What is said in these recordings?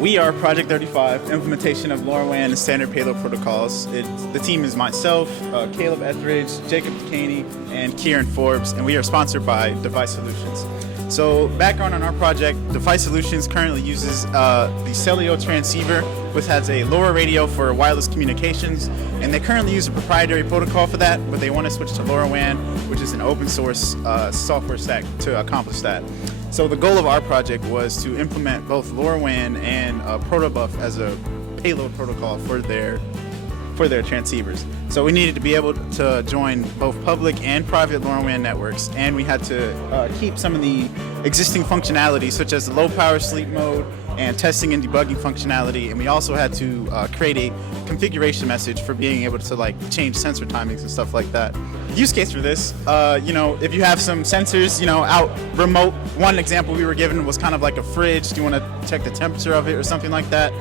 We are Project 35, implementation of LoRaWAN and standard payload protocols. The team is myself, Caleb Etheridge, Jacob Caney, and Kieran Forbes, and we are sponsored by Device Solutions. So background on our project, Device Solutions currently uses the Celio transceiver, which has a LoRa radio for wireless communications, and they currently use a proprietary protocol for that, but they want to switch to LoRaWAN, which is an open source software stack to accomplish that. So the goal of our project was to implement both LoRaWAN and Protobuf as a payload protocol for their transceivers. So we needed to be able to join both public and private LoRaWAN networks, and we had to keep some of the existing functionality, such as the low power sleep mode and testing and debugging functionality, and we also had to create a configuration message for being able to change sensor timings and stuff like that. Use case for this, if you have some sensors, out remote. One example we were given was kind of like a fridge. Do you want to check the temperature of it or something like that?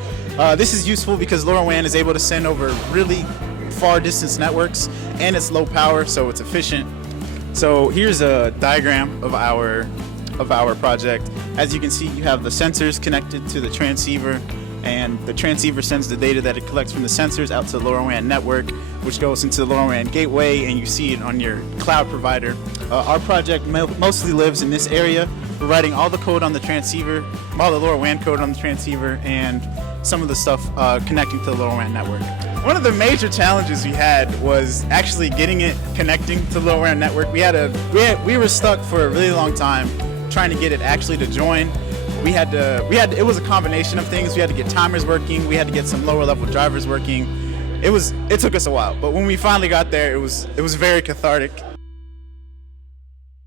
This is useful because LoRaWAN is able to send over really far distance networks, and it's low power, so it's efficient. So here's a diagram of our project. As you can see, you have the sensors connected to the transceiver, and the transceiver sends the data that it collects from the sensors out to the LoRaWAN network, which goes into the LoRaWAN gateway, and you see it on your cloud provider. Our project mostly lives in this area. We're writing all the code on the transceiver, all the LoRaWAN code on the transceiver, and some of the stuff connecting to the LoRaWAN network. One of the major challenges we had was actually getting it connecting to the LoRaWAN network. We were stuck for a really long time trying to get it actually to join. It was a combination of things. We had to get timers working, we had to get some lower level drivers working. It took us a while, but when we finally got there, it was very cathartic.